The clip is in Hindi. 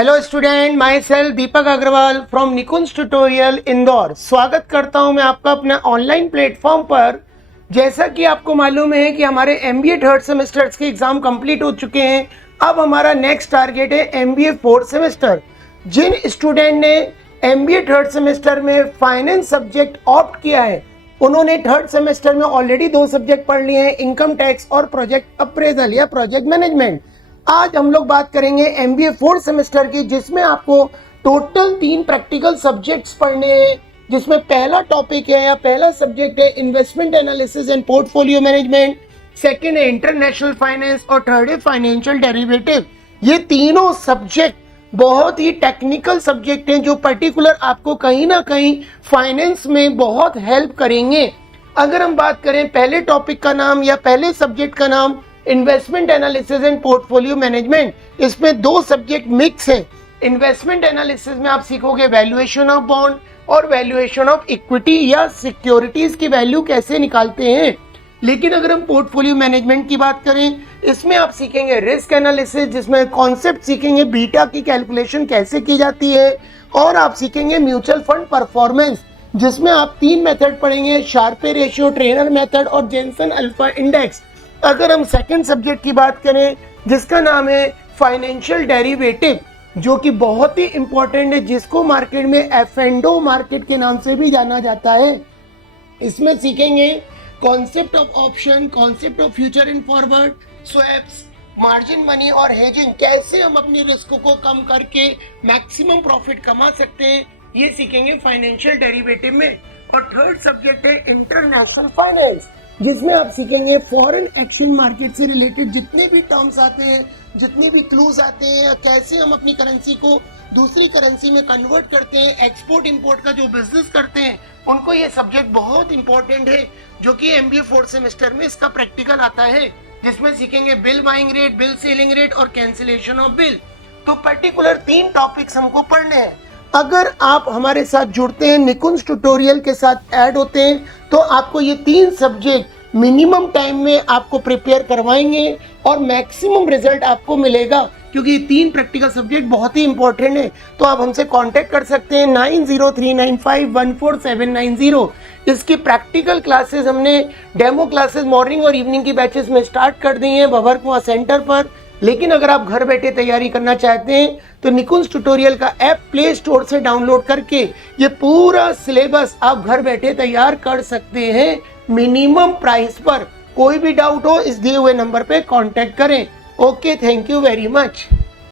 Hello student, myself Deepak Agarwal from Nikunj tutorial Indore. स्वागत करता हूं मैं आपका अपना ऑनलाइन प्लेटफॉर्म पर। जैसा कि आपको मालूम है कि हमारे एमबीए थर्ड सेमेस्टर्स के एग्जाम कंप्लीट हो चुके हैं। अब हमारा नेक्स्ट टारगेट है एमबीए फोर्थ सेमेस्टर। जिन स्टूडेंट ने एमबीए थर्ड सेमेस्टर में फाइनेंस सब्जेक्ट ऑप्ट किया है, उन्होंने थर्ड सेमेस्टर में ऑलरेडी 2 सब्जेक्ट पढ़ लिए हैं, इनकम टैक्स और प्रोजेक्ट अप्रेजल या प्रोजेक्ट मैनेजमेंट। आज हम लोग बात करेंगे एमबीए फोर्थ सेमेस्टर की, जिसमें आपको टोटल 3 प्रैक्टिकल सब्जेक्ट्स पढ़ने हैं। जिसमें पहला टॉपिक है या पहला सब्जेक्ट है investment analysis and portfolio management, second है इंटरनेशनल फाइनेंस और थर्ड है फाइनेंशियल डेरिवेटिव। ये तीनों सब्जेक्ट बहुत ही टेक्निकल सब्जेक्ट हैं जो पर्टिकुलर आपको कहीं ना कहीं फाइनेंस में बहुत हेल्प करेंगे। अगर हम बात करें पहले टॉपिक का नाम या पहले सब्जेक्ट का नाम investment analysis and portfolio management, इसमें 2 सब्जेक्ट मिक्स है। इन्वेस्टमेंट एनालिसिस में आप सीखोगे वैल्यूएशन ऑफ बॉन्ड और वैल्यूएशन ऑफ इक्विटी या सिक्योरिटीज की वैल्यू कैसे निकालते हैं। लेकिन अगर हम पोर्टफोलियो मैनेजमेंट की बात करें, इसमें आप सीखेंगे रिस्क एनालिसिस, जिसमें कॉन्सेप्ट सीखेंगे बीटा की कैलकुलेशन कैसे की जाती है, और आप सीखेंगे म्यूचुअल फंड परफॉर्मेंस, जिसमें आप 3 मेथड पढ़ेंगे, शार्पे रेशियो, ट्रेनर मेथड और जेनसन अल्फा इंडेक्स। अगर हम सेकंड सब्जेक्ट की बात करें जिसका नाम है फाइनेंशियल डेरिवेटिव, जो कि बहुत ही इंपॉर्टेंट है, जिसको मार्केट में एफ&ओ मार्केट के नाम से भी जाना जाता है। इसमें सीखेंगे concept of option, concept of future and forward, swaps, margin money और हेजिंग, कैसे हम अपनी रिस्क को कम करके मैक्सिमम प्रॉफिट कमा सकते हैं, ये सीखेंगे फाइनेंशियल डेरिवेटिव में। और थर्ड सब्जेक्ट है इंटरनेशनल फाइनेंस, जिसमें आप सीखेंगे फॉरेन एक्सचेंज मार्केट से रिलेटेड जितने भी टर्म्स आते हैं, जितने भी क्लूज आते हैं, या कैसे हम अपनी करेंसी को दूसरी करेंसी में कन्वर्ट करते हैं, एक्सपोर्ट इंपोर्ट का जो बिजनेस करते हैं, उनको ये सब्जेक्ट बहुत इंपॉर्टेंट है, जो कि एमबीए फोर्थ सेमेस्टर में इसका प्रैक्टिकल आता है। जिसमें सीखेंगे bill buying rate, bill selling rate और कैंसिलेशन ऑफ बिल। तो पर्टिकुलर 3 टॉपिक्स हमको पढ़ने हैं। अगर आप हमारे साथ जुड़ते हैं, निकुंज ट्यूटोरियल के साथ ऐड होते हैं, तो आपको ये 3 सब्जेक्ट मिनिमम टाइम में आपको प्रिपेयर करवाएंगे और मैक्सिमम रिजल्ट आपको मिलेगा, क्योंकि ये 3 प्रैक्टिकल सब्जेक्ट बहुत ही इंपॉर्टेंट है। तो आप हमसे कांटेक्ट कर सकते हैं 9039514790। इसकी प्रैक्टिकल क्लासेस हमने डेमो क्लासेस मॉर्निंग और इवनिंग की बैचेस में स्टार्ट कर दी हैं भवर कुआं सेंटर पर। लेकिन अगर आप घर बैठे तैयारी करना चाहते हैं तो निकुंज ट्यूटोरियल का ऐप प्ले स्टोर से डाउनलोड करके ये पूरा सिलेबस आप घर बैठे तैयार कर सकते हैं मिनिमम प्राइस पर। कोई भी डाउट हो इस दिए हुए नंबर पे कांटेक्ट करें। Okay, thank you very much.